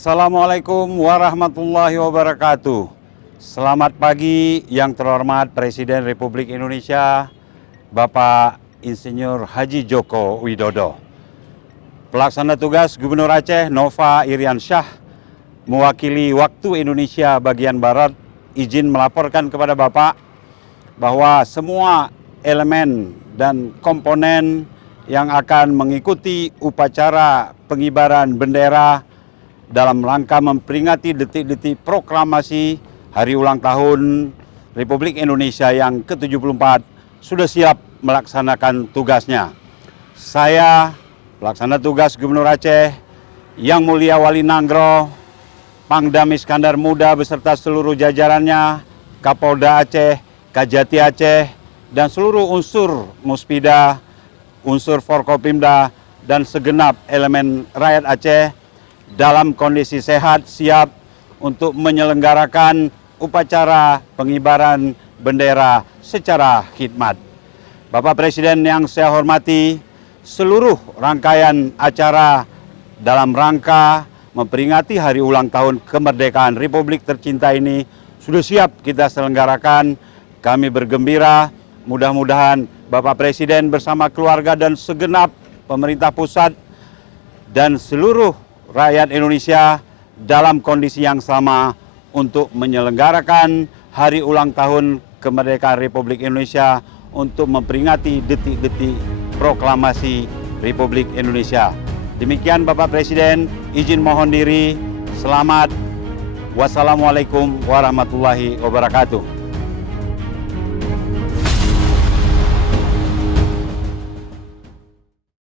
Assalamualaikum warahmatullahi wabarakatuh. Selamat pagi yang terhormat Presiden Republik Indonesia, Bapak Insinyur Haji Joko Widodo. Pelaksana tugas Gubernur Aceh Nova Iriansyah mewakili waktu Indonesia bagian Barat izin melaporkan kepada Bapak bahwa semua elemen dan komponen yang akan mengikuti upacara pengibaran bendera dalam rangka memperingati detik-detik proklamasi Hari Ulang Tahun Republik Indonesia yang ke-74 sudah siap melaksanakan tugasnya. Saya, pelaksana tugas Gubernur Aceh, Yang Mulia Wali Nanggro, Pangdam Iskandar Muda beserta seluruh jajarannya, Kapolda Aceh, Kajati Aceh, dan seluruh unsur Muspida, unsur Forkopimda, dan segenap elemen rakyat Aceh dalam kondisi sehat siap untuk menyelenggarakan upacara pengibaran bendera secara khidmat. Bapak Presiden yang saya hormati, seluruh rangkaian acara dalam rangka memperingati Hari Ulang Tahun Kemerdekaan Republik tercinta ini sudah siap kita selenggarakan. Kami bergembira, mudah-mudahan Bapak Presiden bersama keluarga dan segenap pemerintah pusat dan seluruh rakyat Indonesia dalam kondisi yang sama untuk menyelenggarakan Hari Ulang Tahun Kemerdekaan Republik Indonesia untuk memperingati detik-detik proklamasi Republik Indonesia. Demikian Bapak Presiden, izin mohon diri. Selamat. Wassalamualaikum warahmatullahi wabarakatuh.